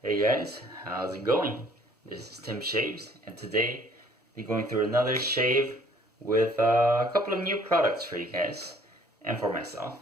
Hey guys, how's it going? This is Tim Shaves, and today we're going through another shave with a couple of new products for you guys and for myself.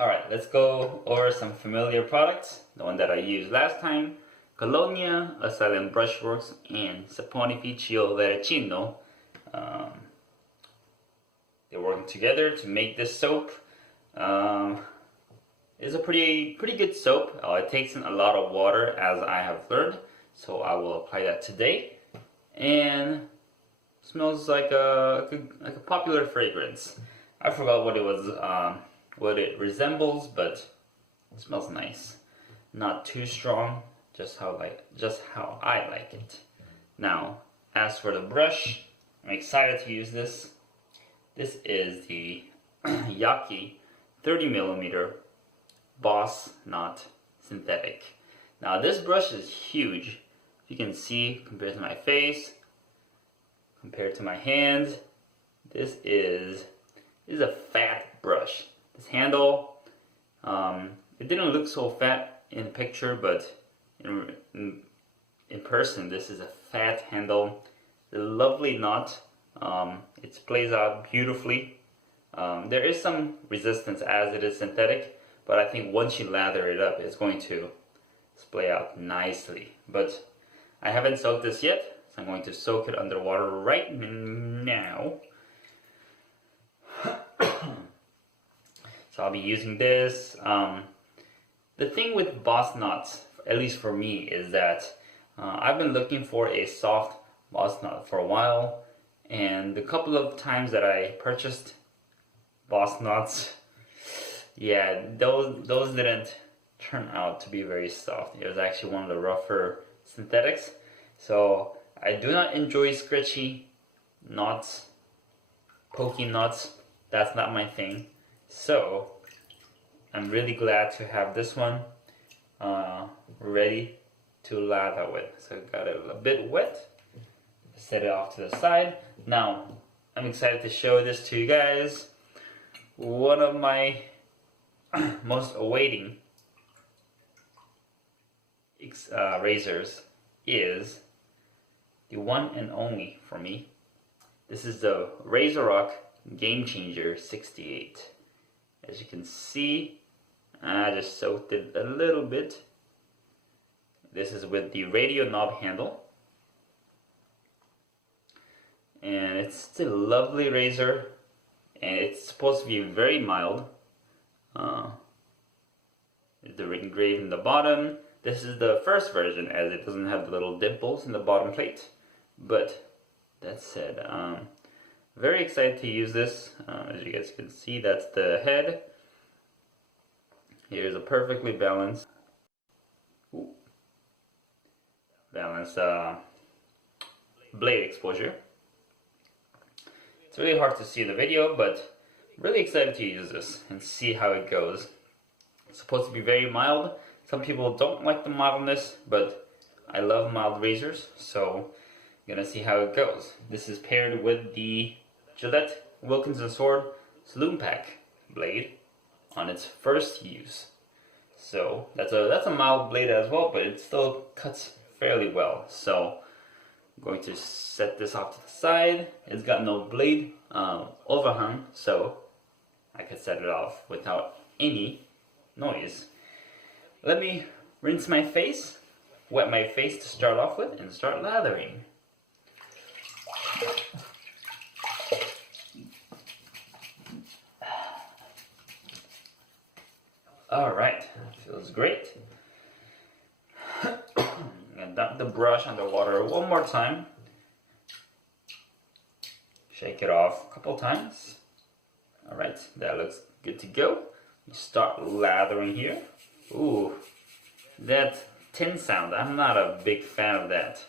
Alright, let's go over some familiar products. The one that I used last time, Colonia, Asylum Brushworks, and Saponificio Veracino. They're working together to make this soap. It's a pretty good soap. It takes in a lot of water, as I have learned, so I will apply that today. And smells like a popular fragrance. I forgot what it was, what it resembles, but it smells nice. Not too strong, just how I like it. Now, as for the brush, I'm excited to use this. This is the Yaqi 30mm Boss Knot Synthetic. Now this brush is huge. You can see compared to my face, compared to my hands, this is a fat brush. This handle, it didn't look so fat in the picture, but in person, this is a fat handle. The lovely knot. It plays out beautifully. There is some resistance as it is synthetic, but I think once you lather it up, it's going to splay out nicely. But I haven't soaked this yet, so I'm going to soak it underwater right now. So I'll be using this. The thing with Boss knots, at least for me, is that I've been looking for a soft Boss knot for a while, and the couple of times that I purchased Boss knots, yeah, those didn't turn out to be very soft. It was actually one of the rougher synthetics. So I do not enjoy scratchy knots, pokey knots. That's not my thing. So I'm really glad to have this one ready to lather with. So I got it a bit wet. Set it off to the side. Now I'm excited to show this to you guys. One of my most awaiting razors is the one and only for me. This is the Razorock Game Changer 68. As you can see, I just soaked it a little bit. This is with the radio knob handle, and it's still a lovely razor, and it's supposed to be very mild. The engraved in the bottom. This is the first version, as it doesn't have the little dimples in the bottom plate. But that said, very excited to use this. As you guys can see, that's the head. Here's a perfectly balanced, blade exposure. It's really hard to see in the video, but really excited to use this and see how it goes. It's supposed to be very mild. Some people don't like the mildness, but I love mild razors, so I'm gonna see how it goes. This is paired with the Gillette Wilkinson Sword Saloon Pack blade on its first use. So that's a mild blade as well, but it still cuts fairly well. So I'm going to set this off to the side. It's got no blade overhang, so I could set it off without any noise. Let me rinse my face, wet my face to start off with, and start lathering. Alright, feels great. And dump the brush underwater one more time. Shake it off a couple times. Alright, that looks good to go. Start lathering here. Ooh, that tin sound, I'm not a big fan of that.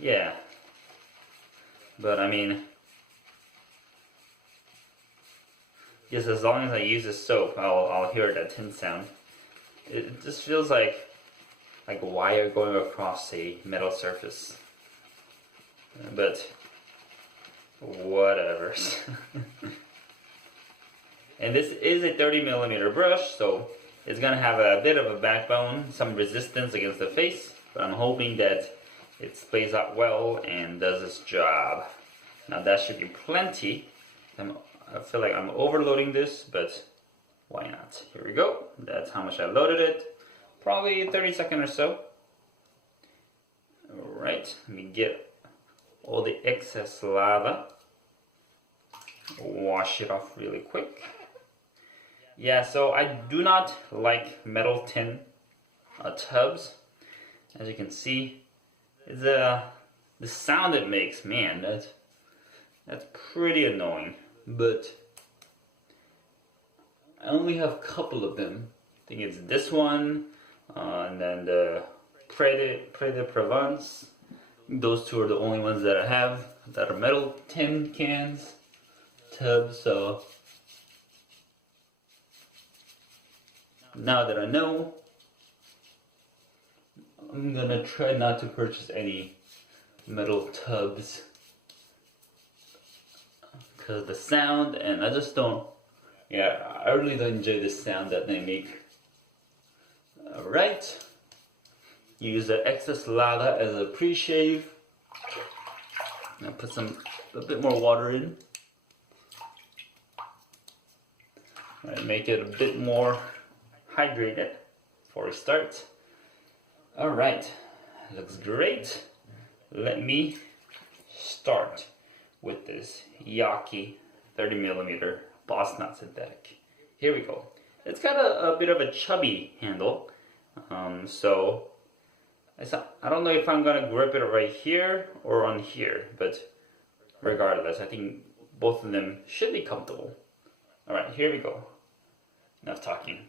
Yeah, but I mean, just as long as I use the soap, I'll hear that tin sound. It just feels like a wire going across a metal surface. But whatever. And this is a 30mm brush, so it's gonna have a bit of a backbone, some resistance against the face, but I'm hoping that it plays out well and does its job. Now that should be plenty. I feel like I'm overloading this, but why not? Here we go. That's how much I loaded it. Probably 30 seconds or so. Alright, let me get all the excess lava. Wash it off really quick. Yeah, so I do not like metal tin tubs. As you can see, it's the sound it makes, man, that's pretty annoying. But I only have a couple of them. I think it's this one, and then the Près Provence. Those two are the only ones that I have that are metal tin cans, tubs. So now that I know, I'm gonna try not to purchase any metal tubs because the sound, and I just don't. Yeah, I really don't enjoy the sound that they make. Alright. Use the excess lava as a pre-shave. Now put a bit more water in. Alright, make it a bit more hydrated before we start. Alright, looks great. Let me start with this Yaqi 30mm Boss Knot Synthetic. Here we go. It's got a bit of a chubby handle, so I don't know if I'm gonna grip it right here or on here, but regardless, I think both of them should be comfortable. Alright, here we go. Enough talking.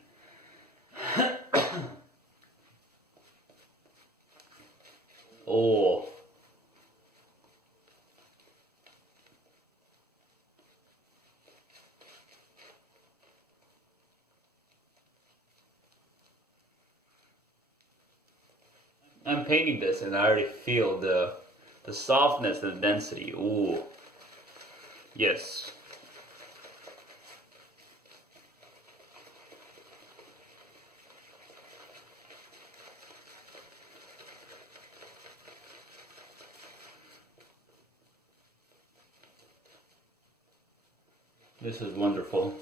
Oh. I'm painting this and I already feel the softness and the density. Ooh. Yes. This is wonderful.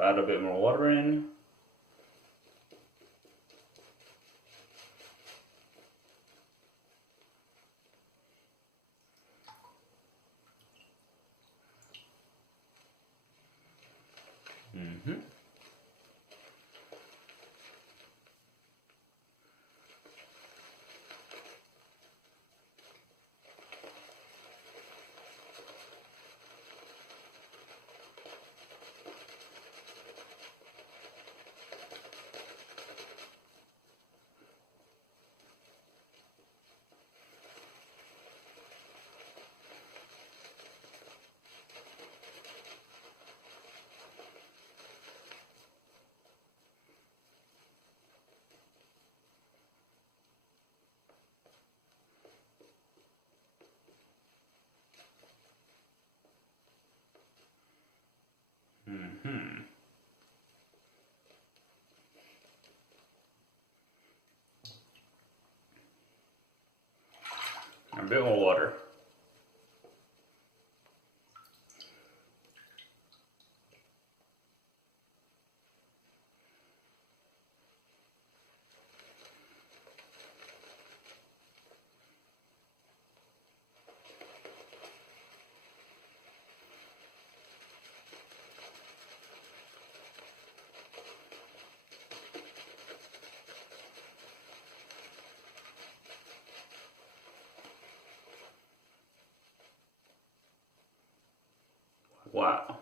Add a bit more water in. A bit more water. Wow.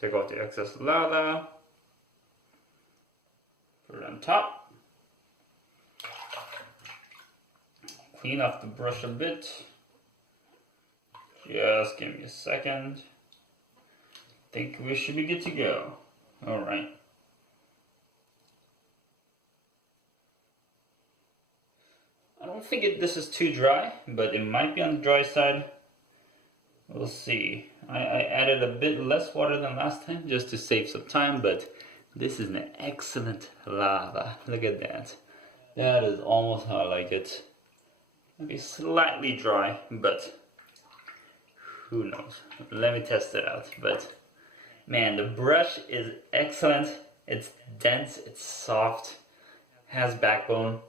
Take off the excess lava. Put it on top. Clean off the brush a bit. Just give me a second. Think we should be good to go. Alright. I don't think this is too dry, but it might be on the dry side. We'll see. I added a bit less water than last time just to save some time, but this is an excellent lava. Look at that. That is almost how I like it. Maybe slightly dry, but who knows. Let me test it out. But man, the brush is excellent. It's dense, it's soft, has backbone.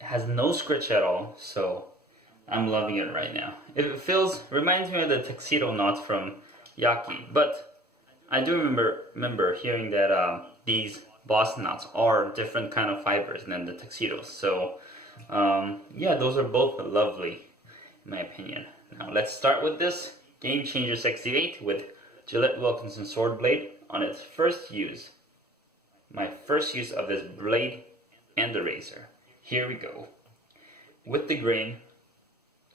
It has no scratch at all, so I'm loving it right now. It reminds me of the tuxedo knot from Yaqi, but I do remember hearing that these boss knots are different kind of fibers than the tuxedos. So yeah, those are both lovely in my opinion. Now let's start with this Game Changer 68 with Gillette Wilkinson sword blade on its first use. My first use of this blade and the razor. Here we go. With the grain,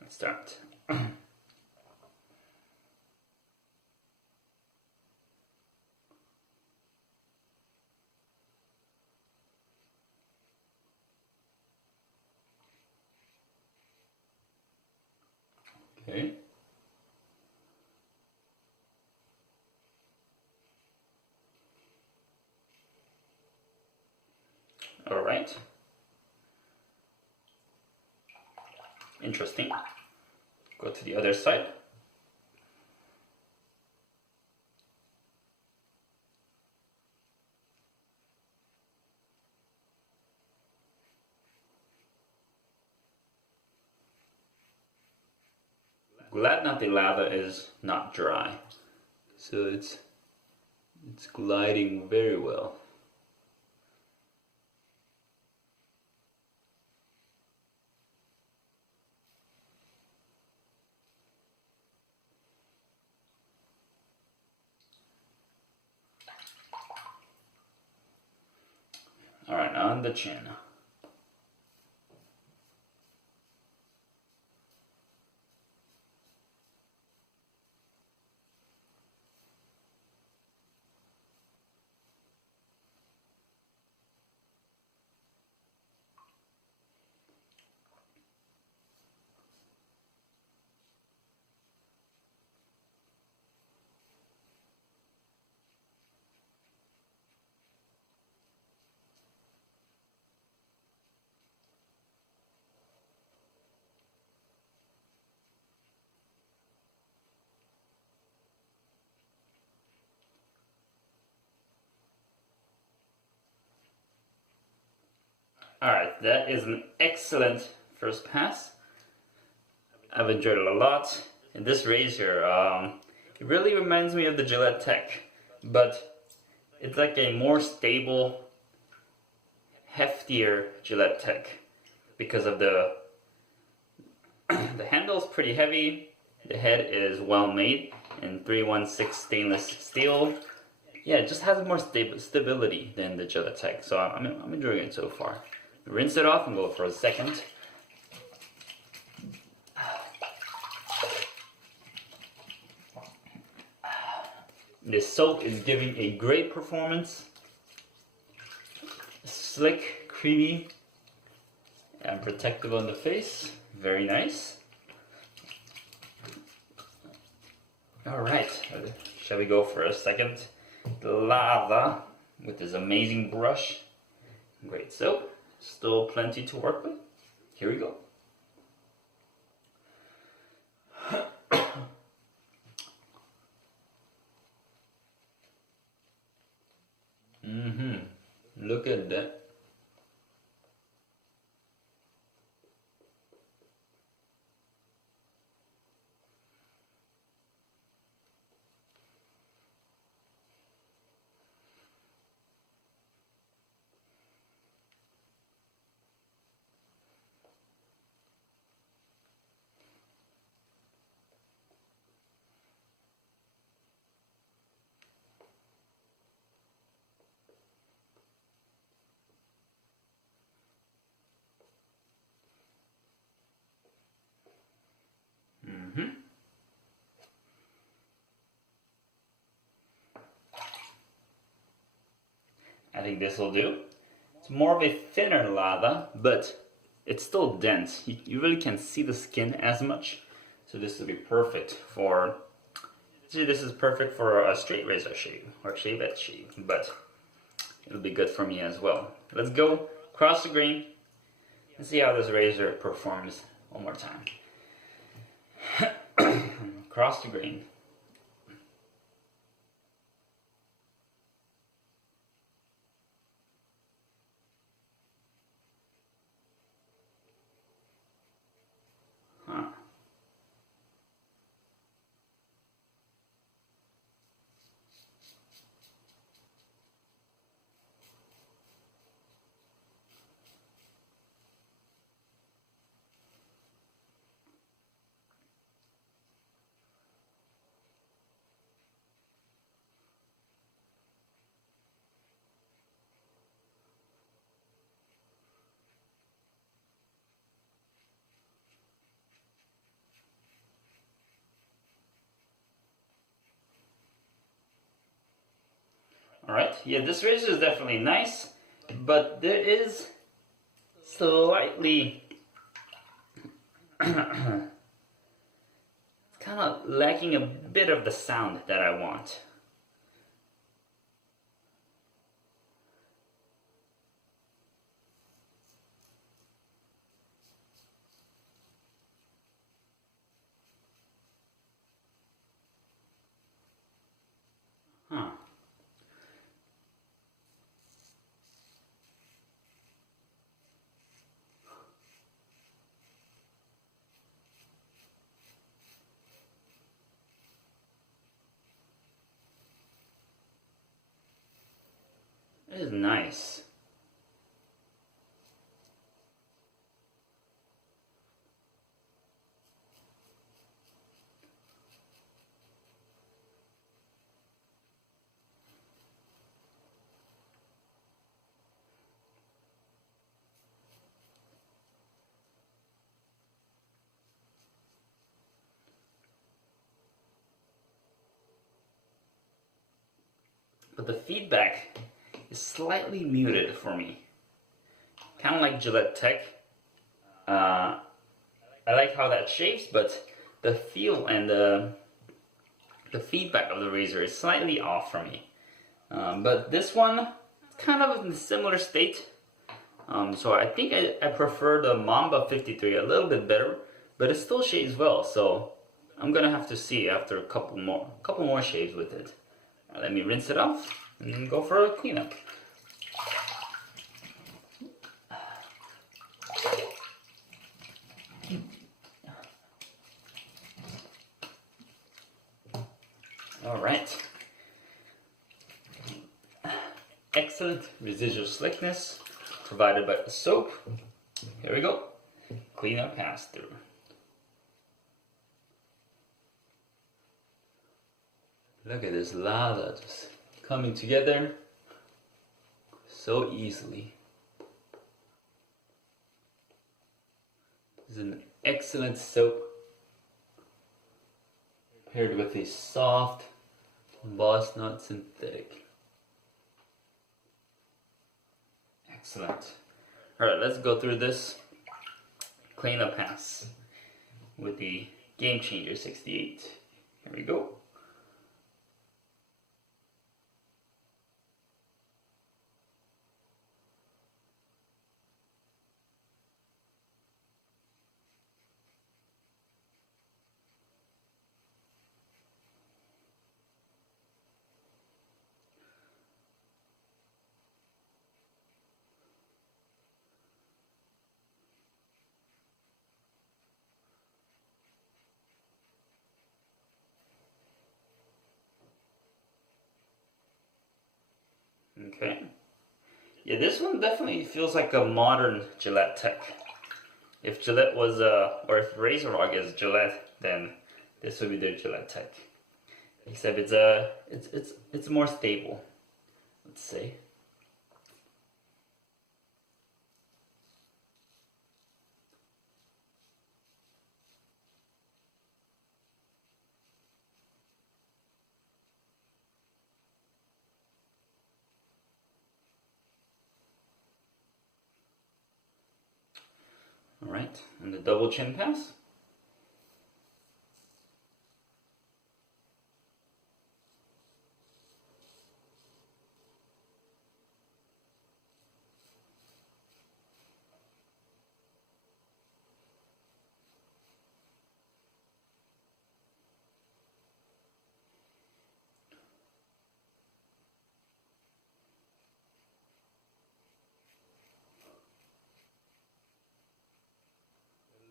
let's start. Okay. All right. Interesting. Go to the other side. Glad that the lava is not dry, so it's gliding very well. All right, on the chin. Alright, that is an excellent first pass. I've enjoyed it a lot. And this razor, it really reminds me of the Gillette Tech, but it's like a more stable, heftier Gillette Tech because of the handle is pretty heavy, the head is well made in 316 stainless steel. Yeah, it just has more stability than the Gillette Tech, so I'm enjoying it so far. Rinse it off and go for a second. This soap is giving a great performance. Slick, creamy, and protective on the face. Very nice. Alright, shall we go for a second lava with this amazing brush? Great soap. Still plenty to work with. Here we go. look at that. I think this will do. It's more of a thinner lather, but it's still dense. You really can't see the skin as much. So this will be perfect for, see, this is perfect for a straight razor shave or shavette shave, but it'll be good for me as well. Let's go across the grain and see how this razor performs one more time. Across the grain. Alright, yeah, this razor is definitely nice, but there is slightly kind of lacking a bit of the sound that I want. Huh. It is nice. But the feedback is slightly muted for me. Kind of like Gillette Tech. I like how that shaves, but the feel and the feedback of the razor is slightly off for me. But this one, it's kind of in a similar state. So I think I prefer the Mamba 53 a little bit better, but it still shaves well. So I'm gonna have to see after a couple more shaves with it. Let me rinse it off and then go for a cleanup. All right. Excellent residual slickness provided by the soap. Here we go. Cleanup pass through. Look at this lather just coming together so easily. This is an excellent soap paired with a soft boss nut synthetic. Excellent. Alright, let's go through this cleanup pass with the Game Changer 68. Here we go. Okay. Yeah, this one definitely feels like a modern Gillette tech. If Gillette was or if Razorock is Gillette, then this would be their Gillette tech. Except it's more stable, let's say. All right, and the double chin pass.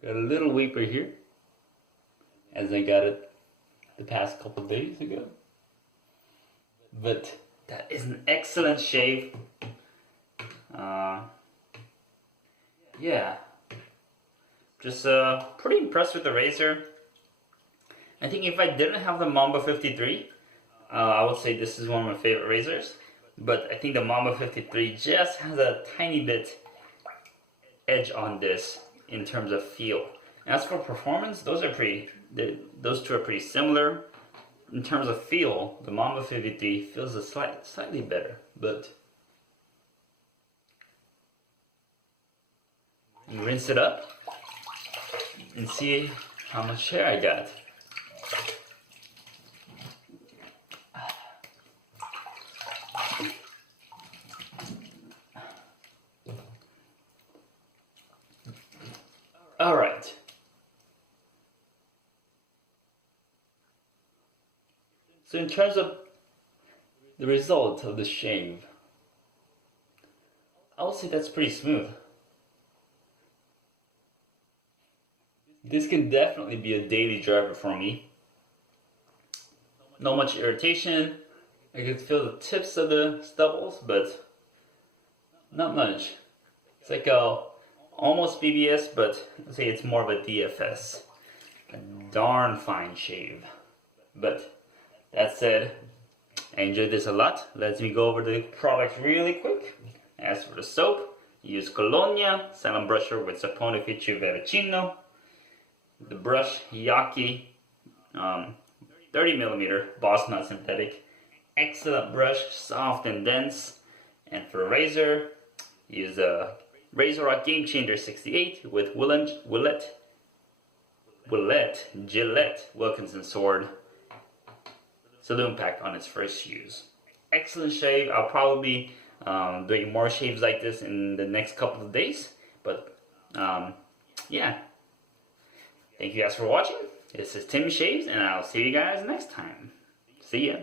Got a little weeper here, as I got it the past couple days ago. But that is an excellent shave. Yeah, just pretty impressed with the razor. I think if I didn't have the Mamba 53, I would say this is one of my favorite razors. But I think the Mamba 53 just has a tiny bit edge on this in terms of feel. As for performance, those two are pretty similar. In terms of feel, the Mamba 53 feels slightly better, but and rinse it up and see how much hair I got. All right. So in terms of the result of the shave, I would say that's pretty smooth. This can definitely be a daily driver for me. Not much irritation. I can feel the tips of the stubbles, but not much. It's like a almost BBS, but I'd say it's more of a DFS. A darn fine shave. But that said, I enjoyed this a lot. Let me go over the products really quick. As for the soap, use Colonia Asylum brusher with Sapone Ficcio Veracino. The brush, Yaqi 30mm Boss Knot Synthetic. Excellent brush, soft and dense. And for a razor, use a Razorock Game Changer 68 with Gillette Wilkinson sword. Saloon pack on its first use. Excellent shave. I'll probably be doing more shaves like this in the next couple of days. But yeah. Thank you guys for watching. This is Tim Shaves, and I'll see you guys next time. See ya.